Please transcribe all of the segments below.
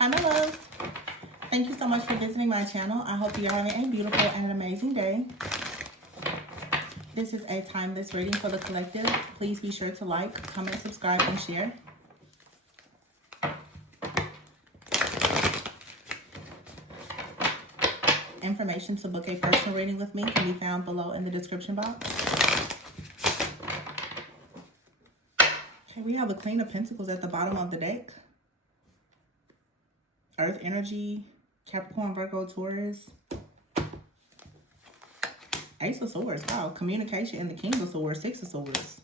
Hi, my loves. Thank you so much for visiting my channel. I hope you're having a beautiful and an amazing day. This is a timeless reading for the collective. Please be sure to like, comment, subscribe, and share. Information to book a personal reading with me can be found below in the description box. Okay, we have the Queen of Pentacles at the bottom of the deck. Earth energy, Capricorn, Virgo, Taurus. Ace of Swords, wow. Communication and the King of Swords, Six of Swords,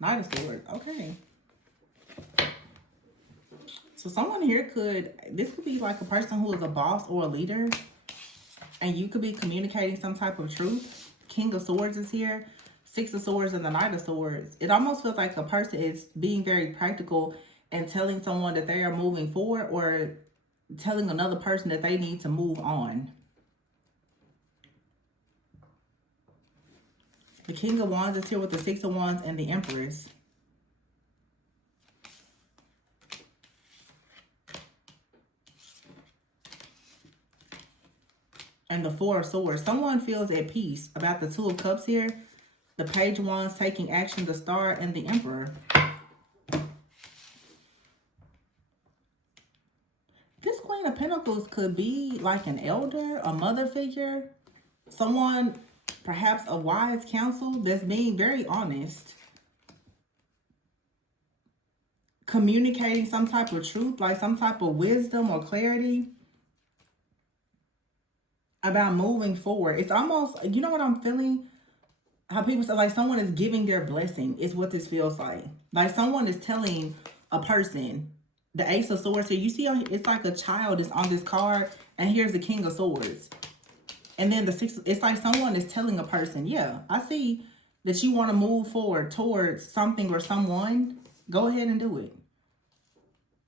Knight of Swords, okay. So someone here this could be like a person who is a boss or a leader, and you could be communicating some type of truth. King of Swords is here, Six of Swords and the Knight of Swords. It almost feels like a person is being very practical and telling someone that they are moving forward, or telling another person that they need to move on. The King of Wands is here with the Six of Wands and the Empress. And the Four of Swords. Someone feels at peace about the Two of Cups here. The Page of Wands taking action, the Star, and the Emperor. This Queen of Pentacles could be like an elder, a mother figure. Someone, perhaps a wise counsel that's being very honest. Communicating some type of truth, like some type of wisdom or clarity about moving forward. It's almost, you know what I'm feeling? How people say, like someone is giving their blessing is what this feels like. Like someone is telling a person, the Ace of Swords here, you see it's like a child is on this card, and here's the King of Swords. And then the Six, it's like someone is telling a person, yeah, I see that you want to move forward towards something or someone. Go ahead and do it.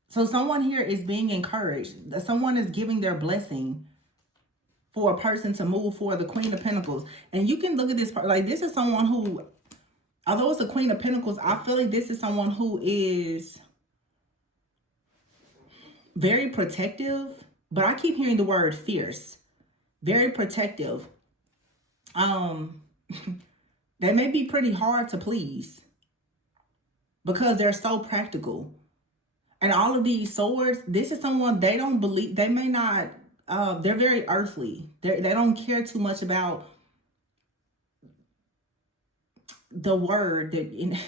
So someone here is being encouraged. That someone is giving their blessing for a person to move forward, the Queen of Pentacles. And you can look at this part, like this is someone who, although it's a Queen of Pentacles, I feel like this is someone who is very protective, but I keep hearing the word fierce. Very protective. They may be pretty hard to please because they're so practical. And all of these swords, this is someone, they don't believe, they may not, they're very earthly. They don't care too much about the word that,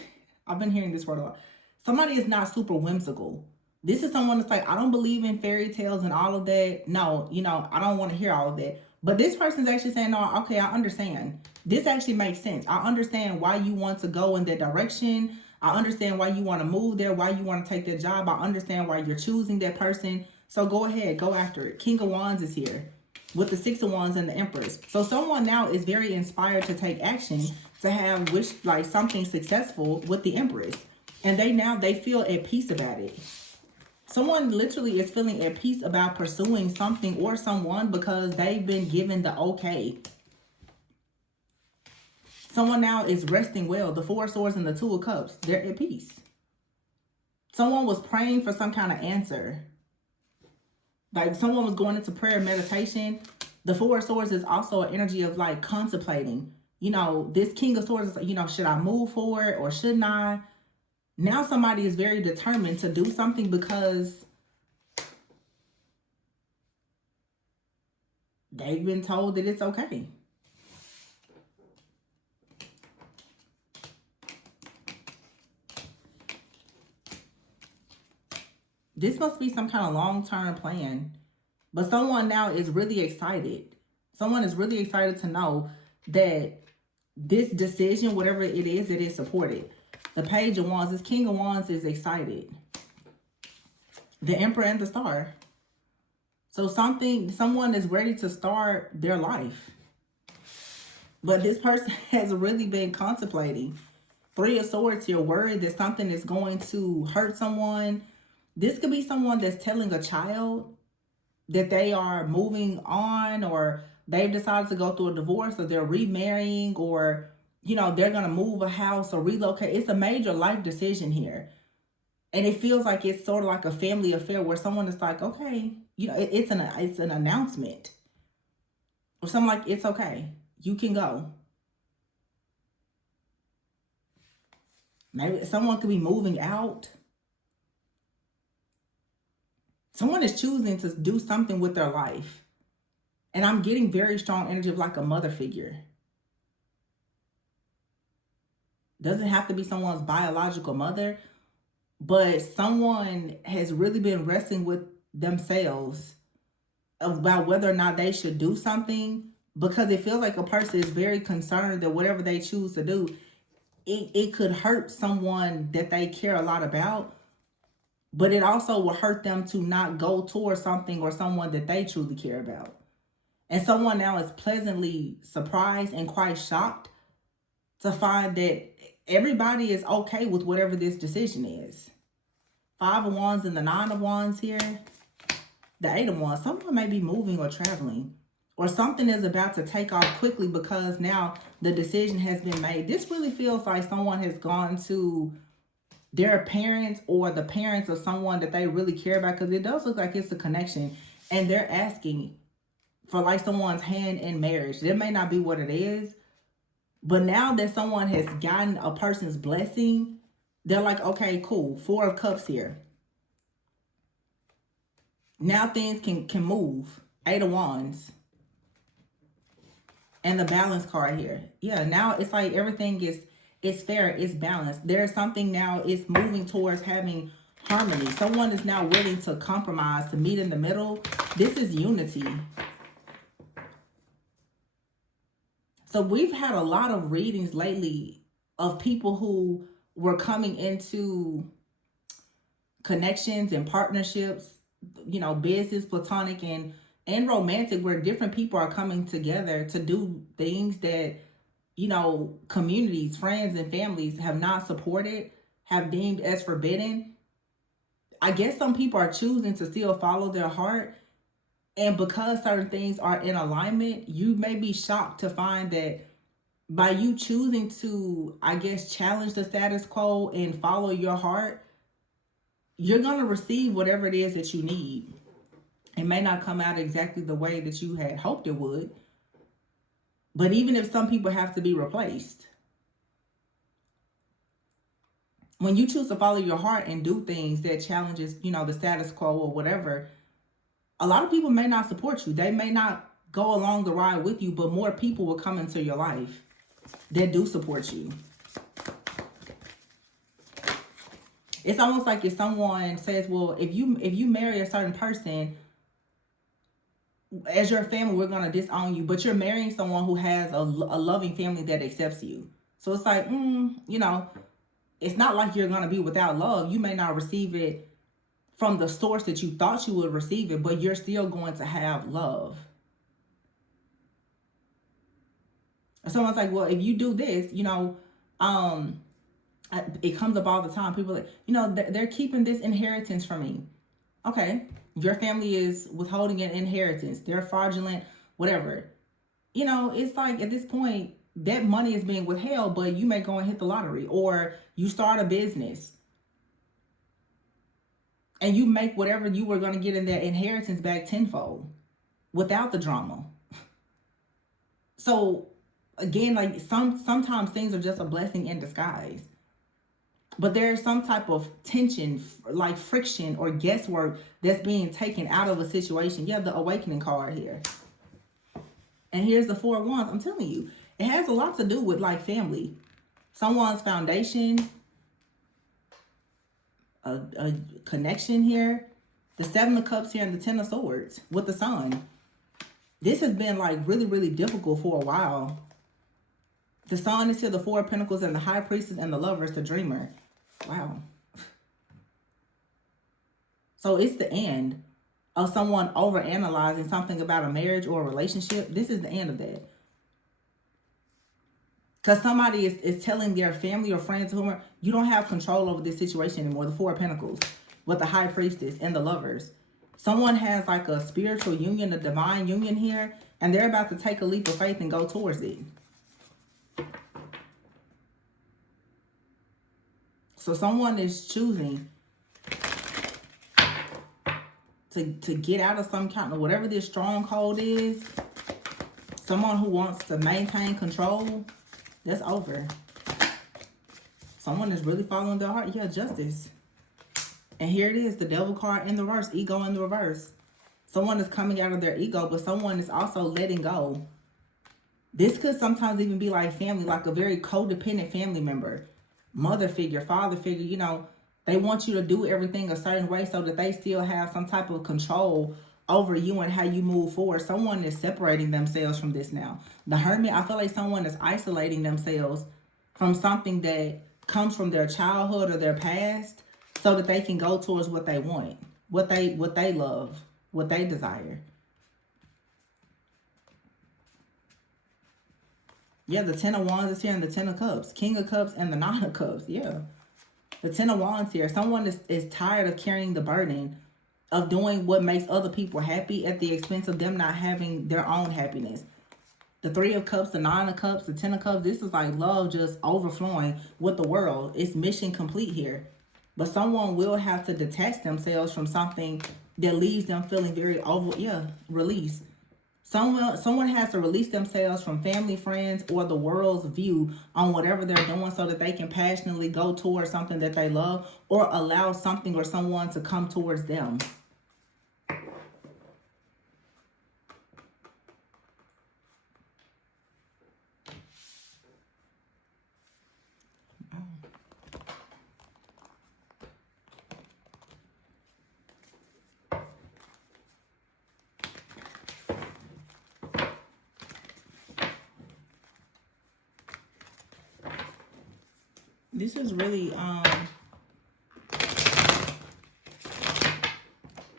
I've been hearing this word a lot. Somebody is not super whimsical. This is someone that's like, I don't believe in fairy tales and all of that. No, I don't want to hear all of that. But this person's actually saying, no, okay, I understand. This actually makes sense. I understand why you want to go in that direction. I understand why you want to move there, why you want to take that job. I understand why you're choosing that person. So go ahead, go after it. King of Wands is here with the Six of Wands and the Empress. So someone now is very inspired to take action, to have like something successful with the Empress. And they feel at peace about it. Someone literally is feeling at peace about pursuing something or someone because they've been given the okay. Someone now is resting well. The Four of Swords and the Two of Cups, they're at peace. Someone was praying for some kind of answer. Like someone was going into prayer and meditation. The Four of Swords is also an energy of like contemplating. This King of Swords is, should I move forward or shouldn't I? Now somebody is very determined to do something because they've been told that it's okay. This must be some kind of long-term plan. But someone now is really excited. Someone is really excited to know that this decision, whatever it is supported. The Page of Wands, this King of Wands is excited. The Emperor and the Star. So someone is ready to start their life. But this person has really been contemplating. Three of Swords here, worried that something is going to hurt someone. This could be someone that's telling a child that they are moving on, or they've decided to go through a divorce, or they're remarrying, or they're going to move a house or relocate. It's a major life decision here. And it feels like it's sort of like a family affair where someone is like, okay, it's an announcement. Or something like, it's okay. You can go. Maybe someone could be moving out. Someone is choosing to do something with their life. And I'm getting very strong energy of like a mother figure. Doesn't have to be someone's biological mother, but someone has really been wrestling with themselves about whether or not they should do something, because it feels like a person is very concerned that whatever they choose to do, it could hurt someone that they care a lot about, but it also will hurt them to not go towards something or someone that they truly care about. And someone now is pleasantly surprised and quite shocked to find that everybody is okay with whatever this decision is. 5 of Wands and the 9 of Wands here. The 8 of Wands. Someone may be moving or traveling. Or something is about to take off quickly because now the decision has been made. This really feels like someone has gone to their parents or the parents of someone that they really care about, because it does look like it's a connection. And they're asking for like someone's hand in marriage. That may not be what it is, but now that someone has gotten a person's blessing, they're like, okay, cool. 4 of Cups here. Now things can move. 8 of Wands. And the balance card here. Yeah, now it's like everything is fair, it's balanced. There's something now, it's moving towards having harmony. Someone is now willing to compromise, to meet in the middle. This is unity. So we've had a lot of readings lately of people who were coming into connections and partnerships, business, platonic and romantic, where different people are coming together to do things that, communities, friends, and families have not supported, have deemed as forbidden. I guess some people are choosing to still follow their heart. And because certain things are in alignment, you may be shocked to find that by you choosing to, I guess, challenge the status quo and follow your heart, you're going to receive whatever it is that you need. It may not come out exactly the way that you had hoped it would. But even if some people have to be replaced, when you choose to follow your heart and do things that challenges, the status quo or whatever, a lot of people may not support you. They may not go along the ride with you, but more people will come into your life that do support you. It's almost like if someone says, well, if you marry a certain person, as your family, we're going to disown you, but you're marrying someone who has a loving family that accepts you. So it's like, it's not like you're going to be without love. You may not receive it from the source that you thought you would receive it, but you're still going to have love. Someone's like, well, if you do this, it comes up all the time. People are like, they're keeping this inheritance from me. Okay, your family is withholding an inheritance. They're fraudulent, whatever. It's like at this point, that money is being withheld, but you may go and hit the lottery, or you start a business and you make whatever you were going to get in that inheritance back tenfold without the drama. So again, like sometimes things are just a blessing in disguise. But there's some type of tension, like friction or guesswork that's being taken out of a situation. You have the Awakening card here. And here's the 4 of Wands. I'm telling you, it has a lot to do with like family. Someone's foundation, a connection here. The 7 of Cups here and the 10 of Swords with the Sun. This has been like really, really difficult for a while. The Sun is here, the 4 of Pentacles and the High Priestess and the Lovers, the Dreamer. Wow. So it's the end of someone overanalyzing something about a marriage or a relationship. This is the end of that. Because somebody is telling their family or friends, whoever, you don't have control over this situation anymore. The 4 of Pentacles with the High Priestess and the Lovers. Someone has like a spiritual union, a divine union here, and they're about to take a leap of faith and go towards it. So someone is choosing to get out of some kind of whatever this stronghold is. Someone who wants to maintain control, that's over. Someone is really following their heart. Yeah, justice. And here it is, the devil card in the reverse, ego in the reverse. Someone is coming out of their ego, but someone is also letting go. This could sometimes even be like family, like a very codependent family member, mother figure, father figure. You know, they want you to do everything a certain way so that they still have some type of control over you and how you move forward. Someone is separating themselves from this now. The Hermit, I feel like someone is isolating themselves from something that comes from their childhood or their past so that they can go towards what they want, what they love, what they desire. Yeah, the Ten of Wands is here and the Ten of Cups. King of Cups and the Nine of Cups. Yeah. The Ten of Wands here. Someone is tired of carrying the burden of doing what makes other people happy at the expense of them not having their own happiness. The Three of Cups, the Nine of Cups, the Ten of Cups. This is like love just overflowing with the world. It's mission complete here. But someone will have to detach themselves from something that leaves them feeling very release. Someone has to release themselves from family, friends, or the world's view on whatever they're doing so that they can passionately go towards something that they love or allow something or someone to come towards them. This is really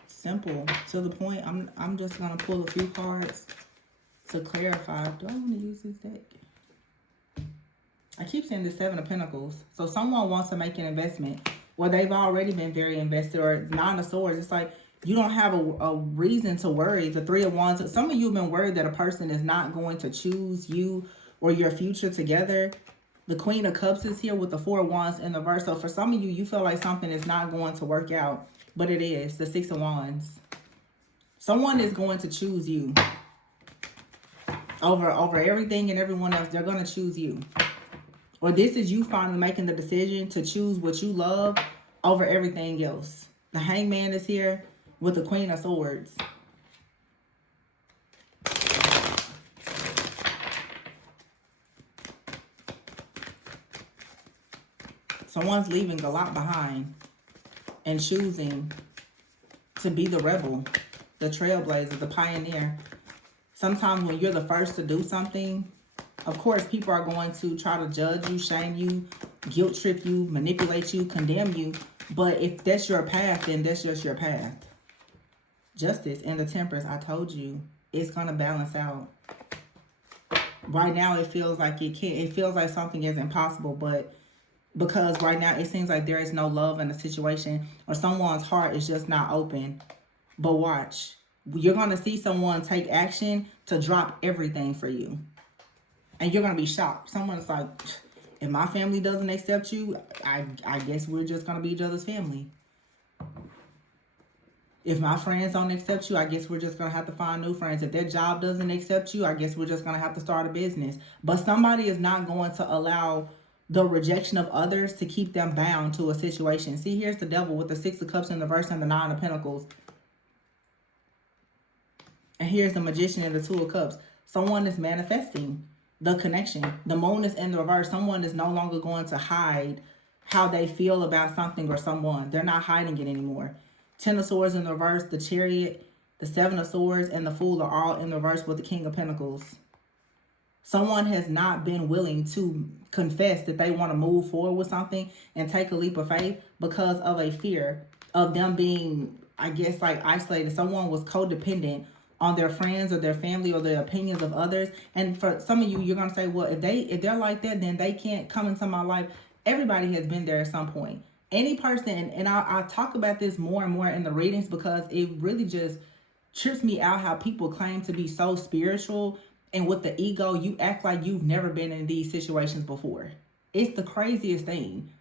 simple, to the point. I'm just gonna pull a few cards to clarify. Do I want to use this deck? I keep saying the Seven of Pentacles. So someone wants to make an investment, or they've already been very invested, or Nine of Swords. It's like you don't have a reason to worry. The Three of Wands. Some of you have been worried that a person is not going to choose you or your future together. The Queen of Cups is here with the Four of Wands in the reverse. So for some of you, you feel like something is not going to work out, but it is. The Six of Wands. Someone is going to choose you over everything and everyone else. They're going to choose you. Or this is you finally making the decision to choose what you love over everything else. The Hangman is here with the Queen of Swords. Someone's leaving a lot behind and choosing to be the rebel, the trailblazer, the pioneer. Sometimes when you're the first to do something, of course, people are going to try to judge you, shame you, guilt trip you, manipulate you, condemn you. But if that's your path, then that's just your path. Justice and the Temperance, I told you, it's going to balance out. Right now, it feels like it can't. It feels like something is impossible, but because right now it seems like there is no love in the situation, or someone's heart is just not open. But watch, you're going to see someone take action to drop everything for you. And you're going to be shocked. Someone's like, if my family doesn't accept you, I guess we're just going to be each other's family. If my friends don't accept you, I guess we're just going to have to find new friends. If their job doesn't accept you, I guess we're just going to have to start a business. But somebody is not going to allow the rejection of others to keep them bound to a situation. See, here's the Devil with the Six of Cups in the reverse and the Nine of Pentacles. And here's the Magician and the Two of Cups. Someone is manifesting the connection. The Moon is in the reverse. Someone is no longer going to hide how they feel about something or someone. They're not hiding it anymore. Ten of Swords in the reverse, the Chariot, the Seven of Swords, and the Fool are all in the reverse with the King of Pentacles. Someone has not been willing to confess that they want to move forward with something and take a leap of faith because of a fear of them being, I guess, like isolated. Someone was codependent on their friends or their family or the opinions of others. And for some of you, you're going to say, well, if they're like that, then they can't come into my life. Everybody has been there at some point. Any person, and I talk about this more and more in the readings because it really just trips me out how people claim to be so spiritual, and with the ego, you act like you've never been in these situations before. It's the craziest thing.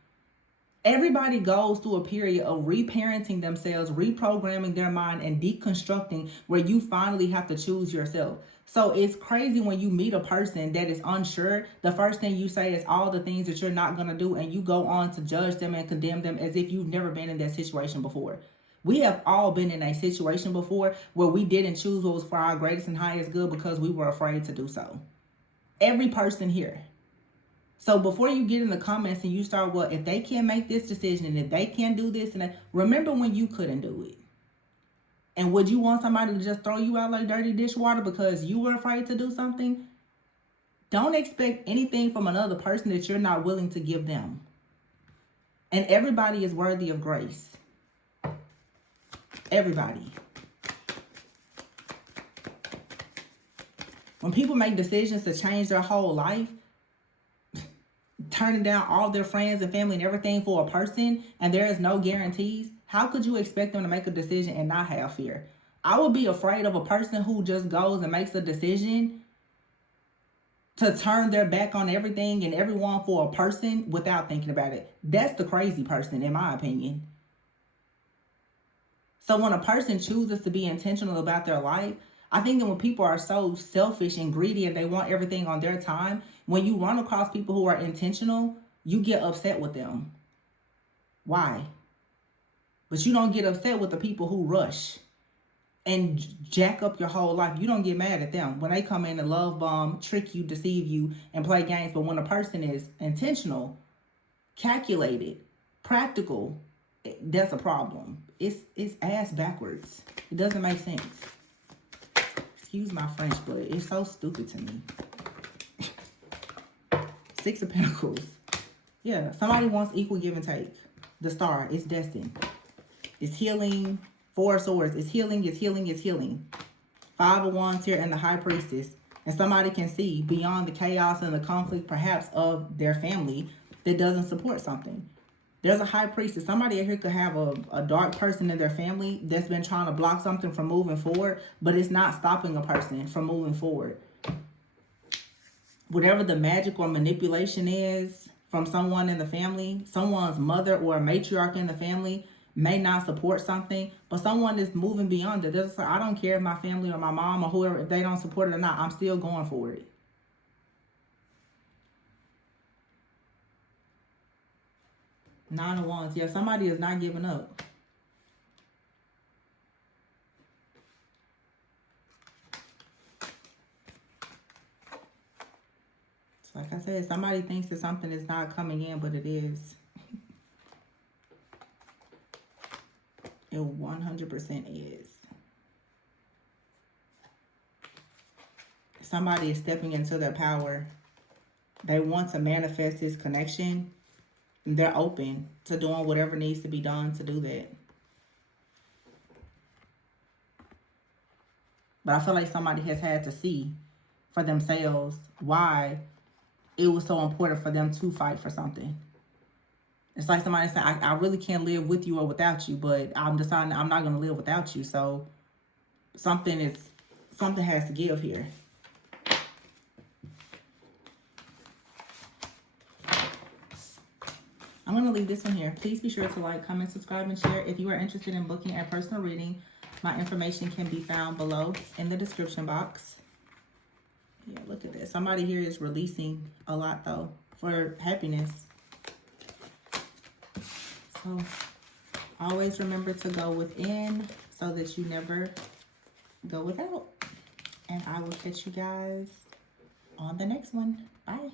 Everybody goes through a period of reparenting themselves, reprogramming their mind, and deconstructing where you finally have to choose yourself. So it's crazy when you meet a person that is unsure. The first thing you say is all the things that you're not going to do, and you go on to judge them and condemn them as if you've never been in that situation before. We have all been in a situation before where we didn't choose what was for our greatest and highest good because we were afraid to do so. Every person here. So before you get in the comments and you start, well, if they can't make this decision and if they can't do this and that, remember when you couldn't do it. And would you want somebody to just throw you out like dirty dishwater because you were afraid to do something? Don't expect anything from another person that you're not willing to give them. And everybody is worthy of grace. Everybody. When people make decisions to change their whole life, turning down all their friends and family and everything for a person, and there is no guarantees, how could you expect them to make a decision and not have fear? I would be afraid of a person who just goes and makes a decision to turn their back on everything and everyone for a person without thinking about it. That's the crazy person, in my opinion. So when a person chooses to be intentional about their life, I think that when people are so selfish and greedy and they want everything on their time, when you run across people who are intentional, you get upset with them. Why? But you don't get upset with the people who rush and jack up your whole life. You don't get mad at them when they come in and love bomb, trick you, deceive you, and play games. But when a person is intentional, calculated, practical, that's a problem. It's ass backwards. It doesn't make sense. Excuse my French, but it's so stupid to me. Six of Pentacles. Yeah, somebody wants equal give and take. The Star, it's destined. It's healing. Four of Swords, it's healing, it's healing, it's healing. Five of Wands here and the High Priestess. And somebody can see beyond the chaos and the conflict, perhaps, of their family that doesn't support something. There's a High Priestess. Somebody here could have a dark person in their family that's been trying to block something from moving forward, but it's not stopping a person from moving forward. Whatever the magic or manipulation is from someone in the family, someone's mother or a matriarch in the family may not support something, but someone is moving beyond it. They're just like, I don't care if my family or my mom or whoever, if they don't support it or not, I'm still going for it. Nine of Wands. Yeah, somebody is not giving up. So like I said, somebody thinks that something is not coming in, but it is. It 100% is. Somebody is stepping into their power. They want to manifest this connection. They're open to doing whatever needs to be done to do that. But I feel like somebody has had to see for themselves why it was so important for them to fight for something. It's like somebody saying, I really can't live with you or without you, but I'm deciding I'm not going to live without you. So something has to give here. I'm going to leave this one here. Please be sure to like, comment, subscribe, and share. If you are interested in booking a personal reading, my information can be found below in the description box. Yeah, look at this. Somebody here is releasing a lot, though, for happiness. So always remember to go within so that you never go without. And I will catch you guys on the next one. Bye.